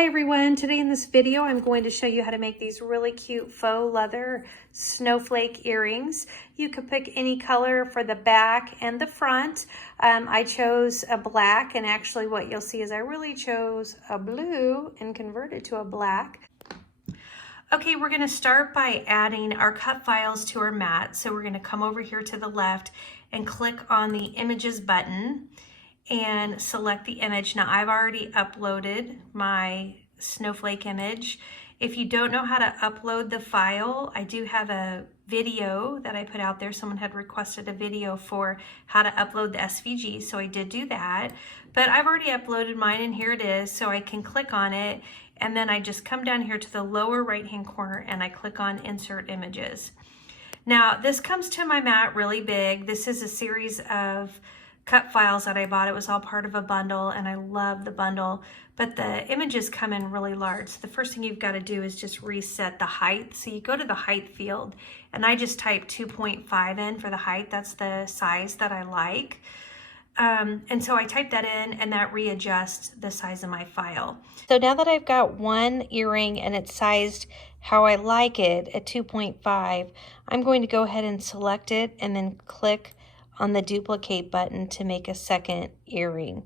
Hi everyone, today in this video I'm going to show you how to make these really cute faux leather snowflake earrings. You could pick any color for the back and the front. I chose a black, and actually what you'll see is I really chose a blue and converted to a black. Okay, we're going to start by adding our cut files to our mat. So we're going to come over here to the left and click on the images button and select the image. Now I've already uploaded my snowflake image. If you don't know how to upload the file, I do have a video that I put out there. Someone had requested a video for how to upload the SVG, so I did do that. But I've already uploaded mine, and here it is. So I can click on it, and then I just come down here to the lower right hand corner and I click on Insert Images. Now this comes to my mat really big. This is a series of cut files that I bought. It was all part of a bundle, and I love the bundle, but the images come in really large. So the first thing you've got to do is just reset the height. So you go to the height field, and I just type 2.5 in for the height. That's the size that I like. And so I type that in, and that readjusts the size of my file. So now that I've got one earring and it's sized how I like it at 2.5, I'm going to go ahead and select it and then click on the duplicate button to make a second earring.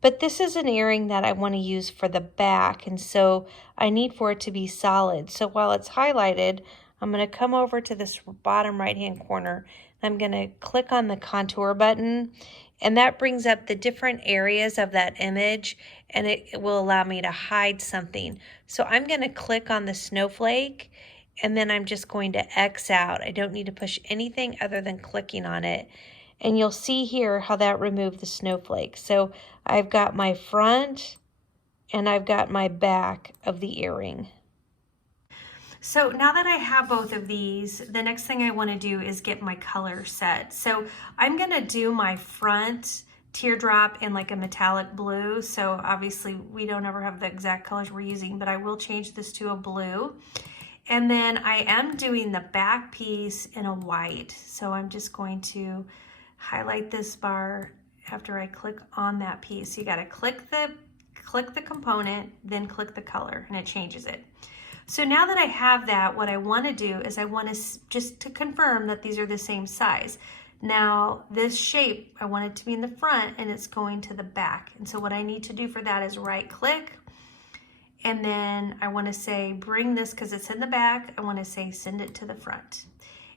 But this is an earring that I want to use for the back, and so I need for it to be solid. So while it's highlighted, I'm going to come over to this bottom right hand corner. I'm going to click on the contour button, and that brings up the different areas of that image, and it will allow me to hide something. So I'm going to click on the snowflake, and then I'm just going to X out. I don't need to push anything other than clicking on it. And you'll see here how that removed the snowflake. So I've got my front and I've got my back of the earring. So now that I have both of these, the next thing I want to do is get my color set. So I'm going to do my front teardrop in like a metallic blue. So obviously we don't ever have the exact colors we're using, but I will change this to a blue. And then I am doing the back piece in a white. So I'm just going to highlight this bar after I click on that piece. You got to click the component, then click the color, and it changes it. So now that I have that, what I want to do is I want to just to confirm that these are the same size. Now this shape, I want it to be in the front, and it's going to the back. And so what I need to do for that is right click, and then I want to say bring this, because it's in the back, I want to say send it to the front.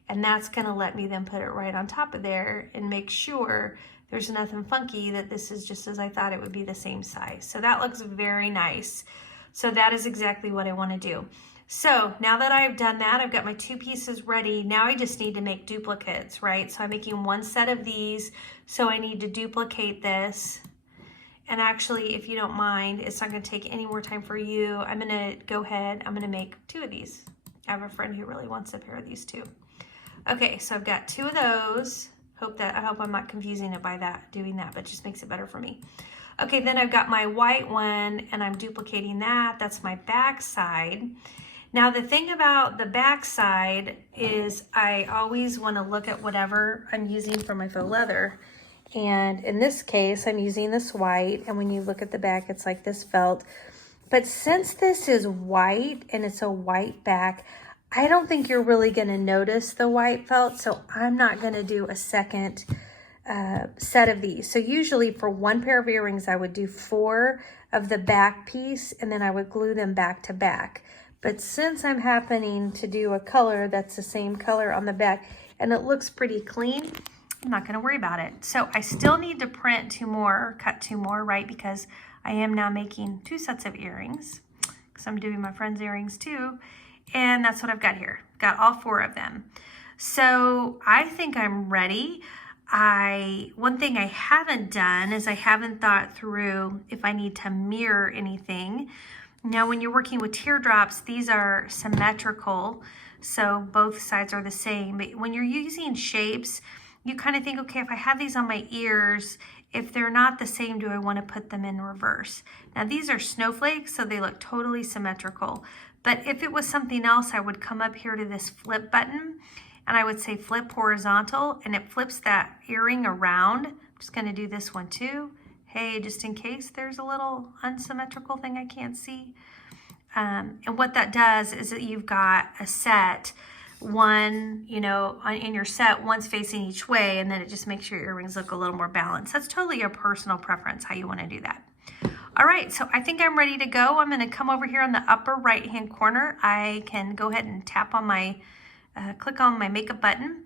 And that's going to let me then put it right on top of there and make sure there's nothing funky, that this is just as I thought it would be the same size. So that looks very nice. So that is exactly what I want to do. So now that I've done that, I've got my two pieces ready. Now I just need to make duplicates, right? So I'm making one set of these. So I need to duplicate this. And actually, if you don't mind, it's not going to take any more time for you. I'm going to go ahead, I'm going to make two of these. I have a friend who really wants a pair of these too. Okay, so I've got two of those. I hope I'm not confusing it by doing that, but it just makes it better for me. Okay, then I've got my white one, and I'm duplicating that. That's my back side. Now the thing about the back side is I always want to look at whatever I'm using for my faux leather. And in this case, I'm using this white, and when you look at the back, it's like this felt. But since this is white and it's a white back, I don't think you're really going to notice the white felt, so I'm not going to do a second set of these. So usually for one pair of earrings, I would do 4 of the back piece, and then I would glue them back to back. But since I'm happening to do a color that's the same color on the back, and it looks pretty clean, I'm not going to worry about it. So I still need to print 2 more, cut 2 more, right? Because I am now making 2 sets of earrings, because I'm doing my friend's earrings too. And that's what I've got here. Got all 4 of them. So I think I'm ready. One thing I haven't done is I haven't thought through if I need to mirror anything. Now, when you're working with teardrops, these are symmetrical, so both sides are the same. But when you're using shapes, you kind of think, okay, if I have these on my ears, if they're not the same, do I want to put them in reverse? Now, these are snowflakes, so they look totally symmetrical. But if it was something else, I would come up here to this flip button, and I would say flip horizontal, and it flips that earring around. I'm just going to do this one too. hey, just in case there's a little unsymmetrical thing I can't see. And what that does is that you've got a set, one, you know, in your set, one's facing each way, and then it just makes your earrings look a little more balanced. That's totally a personal preference, how you want to do that. All right, so I think I'm ready to go. I'm going to come over here in the upper right-hand corner. I can go ahead and tap on my, click on my makeup button.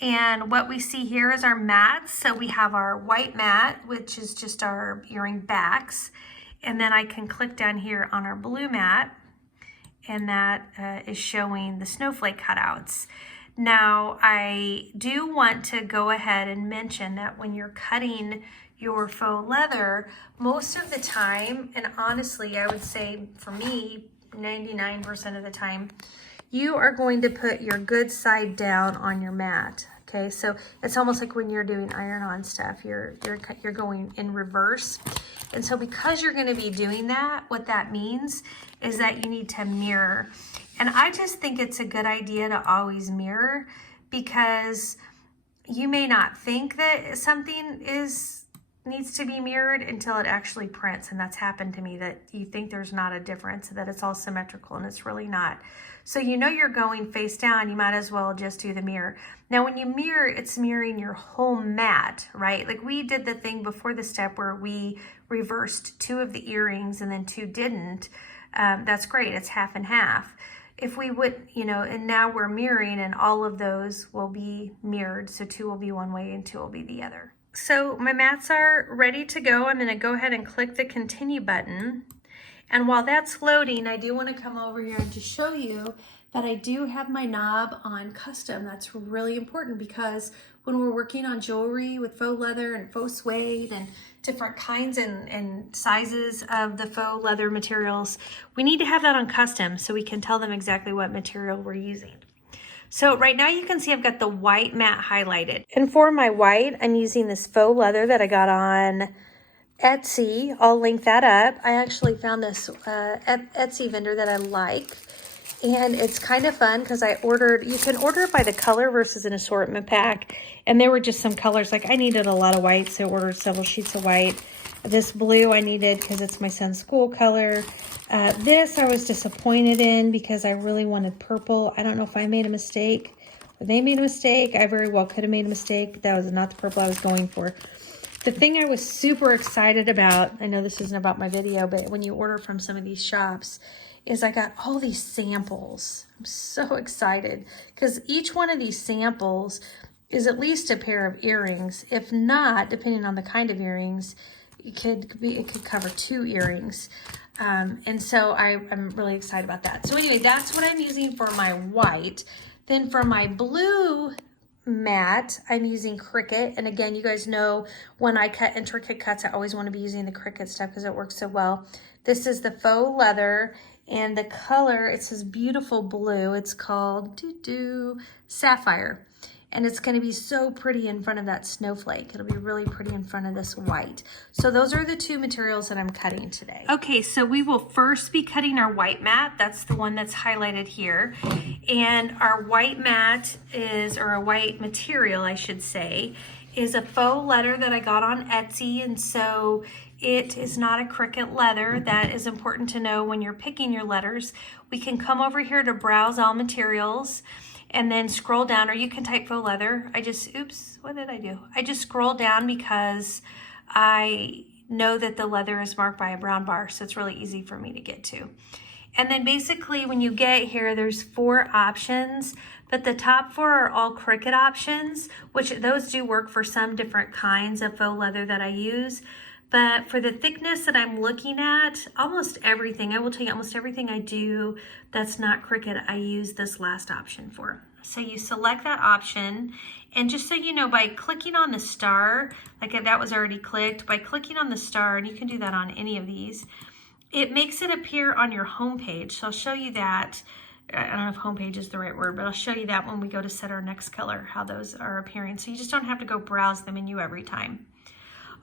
And what we see here is our mats. So we have our white mat, which is just our earring backs. And then I can click down here on our blue mat, and that is showing the snowflake cutouts. Now, I do want to go ahead and mention that when you're cutting your faux leather, most of the time, and honestly, I would say for me, 99% of the time, you are going to put your good side down on your mat. Okay, so it's almost like when you're doing iron-on stuff, you're going in reverse. And so because you're going to be doing that, what that means is that you need to mirror. And I just think it's a good idea to always mirror, because you may not think that something needs to be mirrored until it actually prints. And that's happened to me, that you think there's not a difference, that it's all symmetrical, and it's really not. So you know you're going face down, you might as well just do the mirror. Now when you mirror, it's mirroring your whole mat, right? Like we did the thing before the step where we reversed 2 of the earrings and then 2 didn't. That's great, it's half and half. If we would, you know, and now we're mirroring, and all of those will be mirrored. So 2 will be one way and 2 will be the other. So my mats are ready to go. I'm going to go ahead and click the continue button. And while that's loading, I do want to come over here and just show you that I do have my knob on custom. That's really important, because when we're working on jewelry with faux leather and faux suede and different kinds and sizes of the faux leather materials, we need to have that on custom so we can tell them exactly what material we're using. So right now you can see I've got the white mat highlighted. And for my white, I'm using this faux leather that I got on Etsy. I'll link that up. I actually found this Etsy vendor that I like. And it's kind of fun because you can order it by the color versus an assortment pack. And there were just some colors, like I needed a lot of white, so I ordered several sheets of white. This blue I needed because it's my son's school color. This I was disappointed in because I really wanted purple. I don't know if I made a mistake or they made a mistake. I very well could have made a mistake. That was not the purple I was going for. The thing I was super excited about, I know this isn't about my video, but when you order from some of these shops, is I got all these samples. I'm so excited because each one of these samples is at least a pair of earrings. If not, depending on the kind of earrings, it could cover 2 earrings. And so I'm really excited about that. So anyway, that's what I'm using for my white. Then for my blue mat, I'm using Cricut. And again, you guys know when I cut intricate cuts, I always want to be using the Cricut stuff because it works so well. This is the faux leather, and the color, it's this beautiful blue. It's called Sapphire. And it's going to be so pretty in front of that snowflake. It'll be really pretty in front of this white. So those are the 2 materials that I'm cutting today. Okay, so we will first be cutting our white mat. That's the one that's highlighted here. And our white mat is, or a white material, I should say, is a faux leather that I got on Etsy. And so it is not a Cricut leather. That is important to know when you're picking your letters. We can come over here to browse all materials and then scroll down, or you can type faux leather. Oops, what did I do? I just scroll down because I know that the leather is marked by a brown bar, so it's really easy for me to get to. And then basically when you get here, there's 4 options, but the top 4 are all Cricut options, which those do work for some different kinds of faux leather that I use. But for the thickness that I'm looking at, almost everything, I will tell you almost everything I do that's not Cricut, I use this last option for. So you select that option, and just so you know, by clicking on the star, like that was already clicked, by clicking on the star, and you can do that on any of these, it makes it appear on your home page. So I'll show you that. I don't know if homepage is the right word, but I'll show you that when we go to set our next color, how those are appearing. So you just don't have to go browse the menu every time.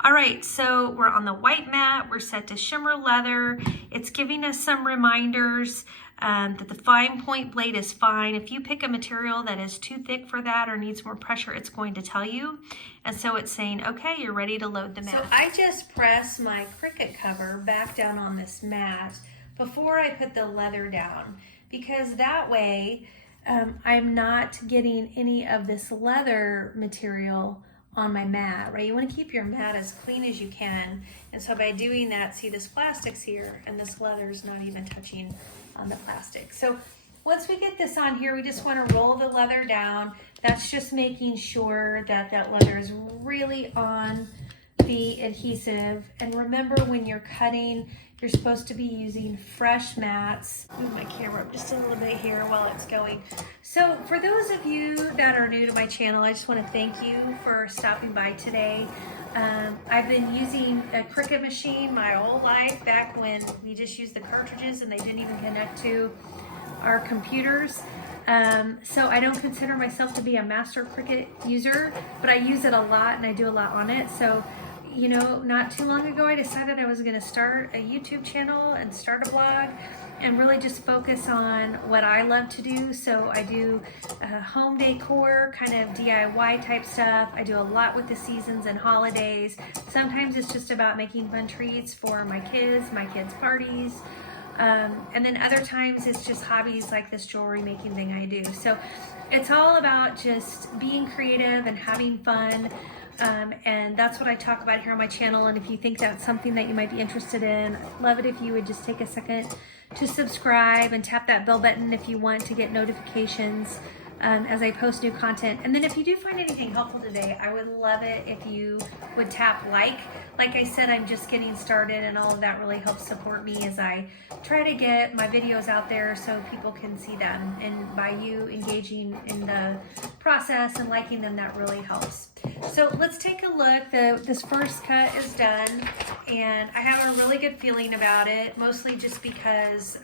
All right, so we're on the white mat, we're set to shimmer leather. It's giving us some reminders that the fine point blade is fine. If you pick a material that is too thick for that or needs more pressure, it's going to tell you. And so it's saying, okay, you're ready to load the mat. So I just press my Cricut cover back down on this mat before I put the leather down, because that way I'm not getting any of this leather material on my mat, right? You want to keep your mat as clean as you can. And so by doing that, see, this plastic's here and this leather is not even touching on the plastic. So once we get this on here, we just want to roll the leather down. That's just making sure that that leather is really on the adhesive. And remember, when you're cutting, you're supposed to be using fresh mats. Move my camera up just a little bit here while it's going. So for those of you that are new to my channel, I just want to thank you for stopping by today. I've been using a Cricut machine my whole life, back when we just used the cartridges and they didn't even connect to our computers. So I don't consider myself to be a master Cricut user, but I use it a lot and I do a lot on it. So, you know, not too long ago, I decided I was going to start a YouTube channel and start a blog and really just focus on what I love to do. So I do home decor, kind of DIY type stuff. I do a lot with the seasons and holidays. Sometimes it's just about making fun treats for my kids' parties. And then other times it's just hobbies like this jewelry making thing I do. So it's all about just being creative and having fun. And that's what I talk about here on my channel. And if you think that's something that you might be interested in, I'd love it if you would just take a second to subscribe and tap that bell button if you want to get notifications as I post new content. And then if you do find anything helpful today, I would love it if you would tap like. Like I said, I'm just getting started, and all of that really helps support me as I try to get my videos out there so people can see them. And by you engaging in the process and liking them, that really helps. So let's take a look. This first cut is done, and I have a really good feeling about it, mostly just because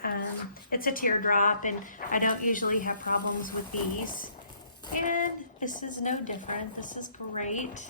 it's a teardrop, and I don't usually have problems with these. And this is no different. This is great.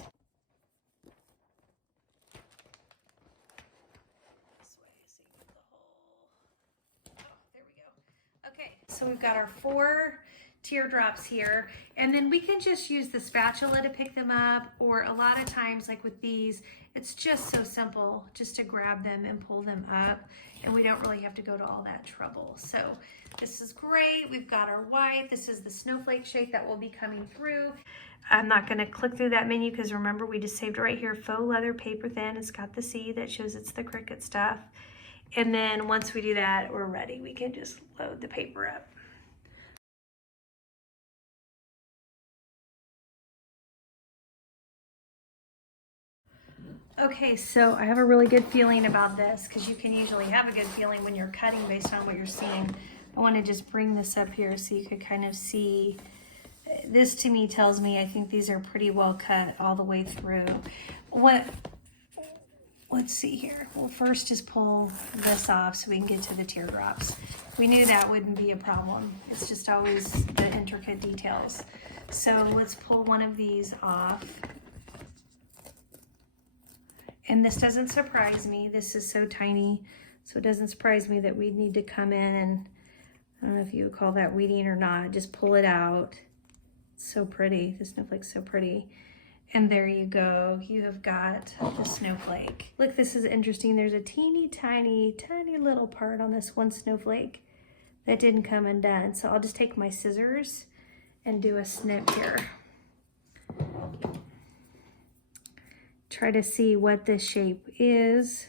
Okay, so we've got our 4 teardrops here, and then we can just use the spatula to pick them up, or a lot of times, like with these, it's just so simple just to grab them and pull them up, and we don't really have to go to all that trouble. So this is great. We've got our white. This is the snowflake shake that will be coming through. I'm not going to click through that menu because remember, we just saved it right here. Faux leather paper thin. It's got the C that shows it's the Cricut stuff. And then once we do that, we're ready. We can just load the paper up. Okay, so I have a really good feeling about this, because you can usually have a good feeling when you're cutting based on what you're seeing. I want to just bring this up here so you could kind of see. This to me tells me I think these are pretty well cut all the way through. Let's see here. We'll first just pull this off so we can get to the teardrops. We knew that wouldn't be a problem. It's just always the intricate details. So let's pull one of these off. And this doesn't surprise me. This is so tiny, so it doesn't surprise me that we'd need to come in and, I don't know if you would call that weeding or not, just pull it out. It's so pretty. The snowflake's so pretty. And there you go. You have got the snowflake. Look, this is interesting. There's a teeny tiny little part on this one snowflake that didn't come undone. So I'll just take my scissors and do a snip here. Try to see what this shape is,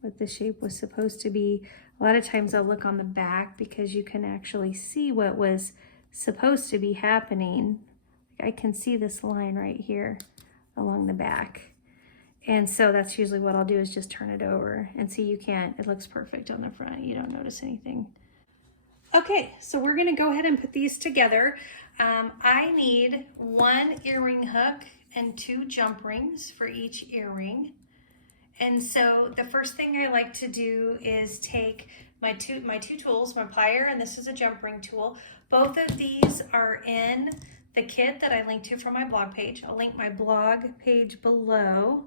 what the shape was supposed to be. A lot of times I'll look on the back because you can actually see what was supposed to be happening. I can see this line right here along the back. And so that's usually what I'll do, is just turn it over and see. You can't, it looks perfect on the front. You don't notice anything. Okay, so we're gonna go ahead and put these together. I need 1 earring hook and 2 jump rings for each earring. And so the first thing I like to do is take my two tools, my plier, and this is a jump ring tool. Both of these are in the kit that I linked to from my blog page. I'll link my blog page below.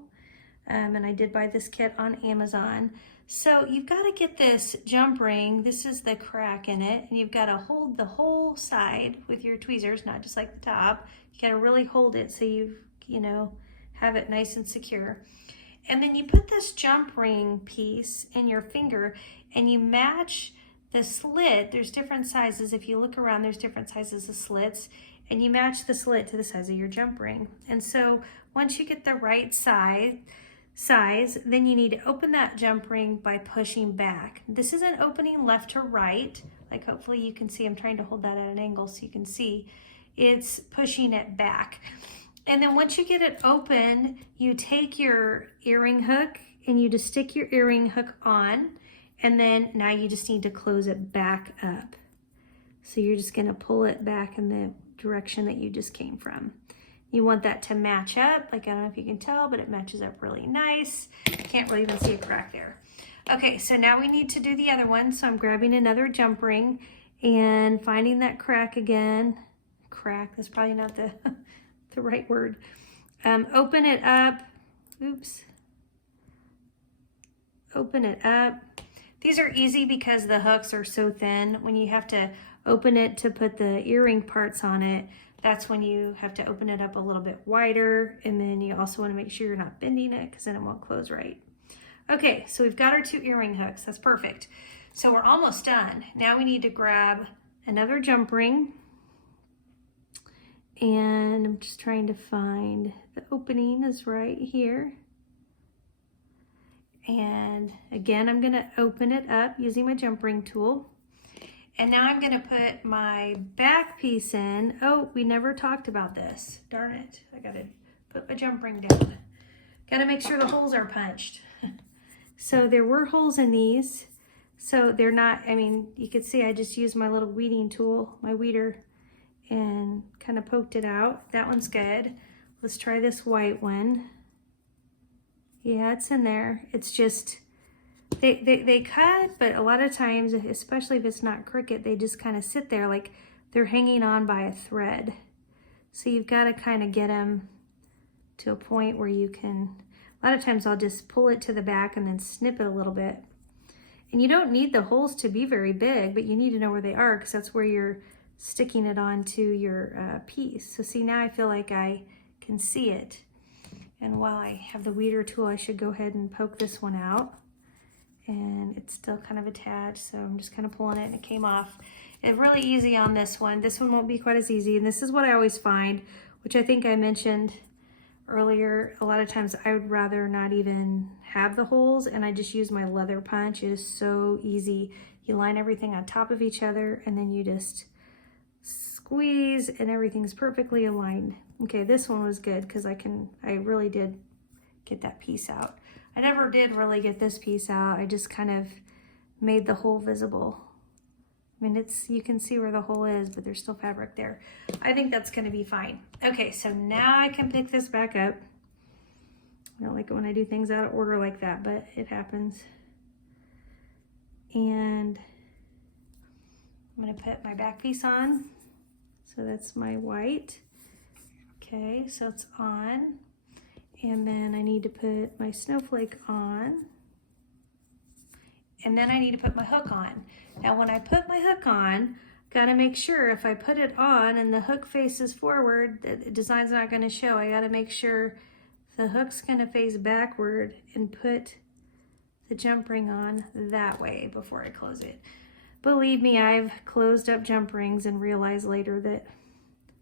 and I did buy this kit on Amazon. So you've got to get this jump ring. This is the crack in it, and you've got to hold the whole side with your tweezers, not just like the top. You got to really hold it so you have it nice and secure. And then you put this jump ring piece in your finger and you match the slit. There's different sizes. If you look around, there's different sizes of slits, and you match the slit to the size of your jump ring. And so once you get the right size, then you need to open that jump ring by pushing back. This isn't opening left to right, like hopefully you can see. I'm trying to hold that at an angle so you can see. It's pushing it back. And then once you get it open, you take your earring hook and you just stick your earring hook on, and then now you just need to close it back up. So you're just gonna pull it back in the direction that you just came from. You want that to match up, like I don't know if you can tell, but it matches up really nice. Can't really even see a crack there. Okay, so now we need to do the other one. So I'm grabbing another jump ring and finding that crack again. Crack, that's probably not the, the right word. Open it up, oops. Open it up. These are easy because the hooks are so thin. When you have to open it to put the earring parts on it, that's when you have to open it up a little bit wider, and then you also want to make sure you're not bending it because then it won't close right. Okay, so we've got our 2 earring hooks. That's perfect. So we're almost done. Now we need to grab another jump ring, and I'm just trying to find the opening is right here. And again, I'm going to open it up using my jump ring tool. And now I'm gonna put my back piece in. Oh, we never talked about this. Darn it, I gotta put my jump ring down. Gotta make sure the holes are punched. So there were holes in these. So they're not, I mean, you can see I just used my little weeding tool, my weeder, and kind of poked it out. That one's good. Let's try this white one. Yeah, it's in there. It's just, They cut, but a lot of times, especially if it's not Cricut, they just kind of sit there like they're hanging on by a thread. So you've got to kind of get them to a point where you can, a lot of times I'll just pull it to the back and then snip it a little bit. And you don't need the holes to be very big, but you need to know where they are because that's where you're sticking it onto your piece. So see, now I feel like I can see it. And while I have the weeder tool, I should go ahead and poke this one out. And it's still kind of attached, so I'm just kind of pulling it and it came off. And really easy on this one. This one won't be quite as easy, and this is what I always find, which I think I mentioned earlier. A lot of times I would rather not even have the holes, and I just use my leather punch. It is so easy. You line everything on top of each other, and then you just squeeze, and everything's perfectly aligned. Okay, this one was good because I really did get that piece out. I never did really get this piece out. I just kind of made the hole visible. I mean, you can see where the hole is, but there's still fabric there. I think that's gonna be fine. Okay, so now I can pick this back up. I don't like it when I do things out of order like that, but it happens. And I'm gonna put my back piece on. So that's my white. Okay, so it's on. And then I need to put my snowflake on. And then I need to put my hook on. Now when I put my hook on, gotta make sure if I put it on and the hook faces forward, the design's not gonna show. I gotta make sure the hook's gonna face backward and put the jump ring on that way before I close it. Believe me, I've closed up jump rings and realized later that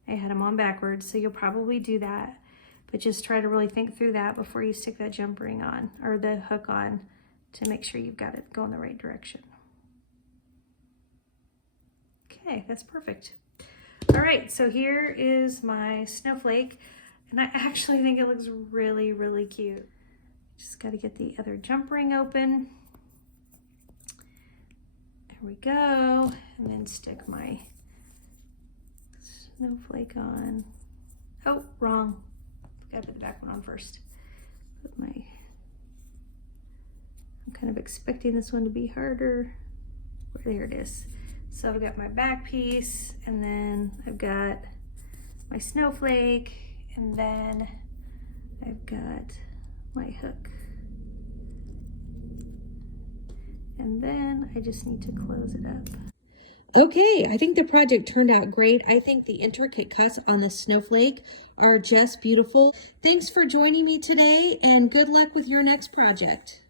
I had them on backwards, so you'll probably do that. But just try to really think through that before you stick that jump ring on or the hook on to make sure you've got it going the right direction. Okay, that's perfect. All right, so here is my snowflake, and I actually think it looks really, really cute. Just got to get the other jump ring open. There we go, and then stick my snowflake on. Oh, wrong. Gotta put the back one on first. I'm kind of expecting this one to be harder. There it is. So I've got my back piece, and then I've got my snowflake, and then I've got my hook. And then I just need to close it up. Okay, I think the project turned out great. I think the intricate cuts on the snowflake are just beautiful. Thanks for joining me today, and good luck with your next project.